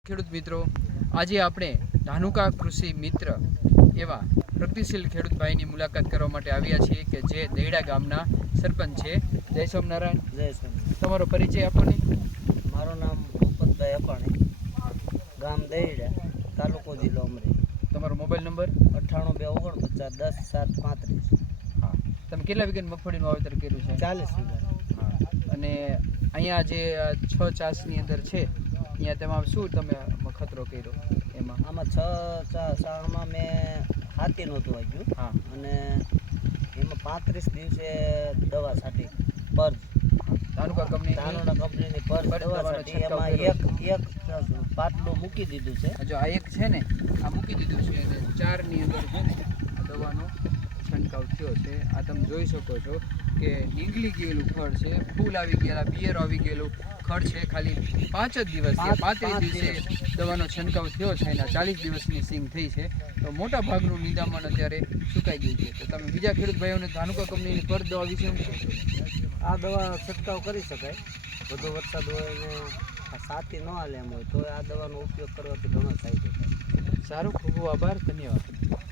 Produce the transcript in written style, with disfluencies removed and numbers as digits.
ખેડૂત મિત્રો, આજે આપણે ધાનુકા કૃષિ મિત્ર એવા પ્રગતિશીલ ખેડૂત ભાઈની મુલાકાત કરવા માટે આવ્યા છીએ કે જે દહેડા ગામના સરપંચ છે. જય સ્વામિનારાયણ. જય સ્વામિનારાયણ. તમારો પરિચય આપો ને. મારું નામ ભૂપતભાઈ અપાણી, ગામ દહેડા, તાલુકો જિલ્લો અમરેલી. તમારો મોબાઈલ નંબર? 9829497735. હા. તમે કેટલા વીઘાની મગફળીનું વાવેતર કર્યું છે? 40 વીઘા. હા. અને અહીંયા જે 6 ચાસની અંદર છે, અહીંયા તેમાં શું તમે ખતરો કર્યો એમાં? આમાં 6 સાળમાં મેં હાથી નહોતું વાગ્યું. હા. અને એમાં 35 દિવસે દવા છાંટી પર ધાનુકા કંપનીની પર દવા છાંટી. એમાં એક પાટલું મૂકી દીધું છે. જો આ એક છે ને, આ મૂકી દીધું છે અને 4ની અંદર છે ને આ દવાનો છંટકાવ થયો છે. આ તમે જોઈ શકો છો કે નીકળી ગયેલું ખડ છે, ફૂલ આવી ગયેલા, બિયર આવી ગયેલું ખડ છે. ખાલી 5 જ દિવસ, 35 દિવસે દવાનો છંટકાવ થયો છે. એના 40 દિવસની સિંગ થઈ છે. તો મોટા ભાગનું નિંદામણ અત્યારે સુકાઈ ગયું છે. તો તમે બીજા ખેડૂત ભાઈઓને ધાનુકા કંપનીની પર દવા વિશે શું કહેશો? આ દવા છંટકાવ કરી શકાય. વધુ વરસાદ હોય ને સાથી ન હાલે એમ હોય તો આ દવાનો ઉપયોગ કરવાથી ઘણો ફાયદો થાય. સારું, ખૂબ ખૂબ આભાર, ધન્યવાદ.